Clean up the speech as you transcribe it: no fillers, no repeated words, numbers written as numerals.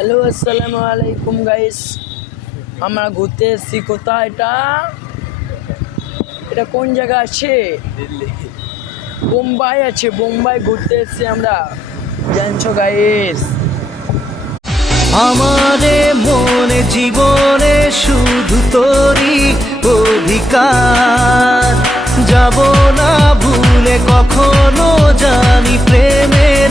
Hello, আসসালামু আলাইকুম guys. আমরা ঘুরতে এসেছি। কোথায় এটা? এটা কোন জায়গা আছে? বোম্বাই আছে। বোম্বাই ঘুরতে এসেছি আমরা, জানছো গাইস। আমারে মনে জীবনে শুধু তোরই অধিকার, যাব না ভুলে কখনো, জানি প্রেমের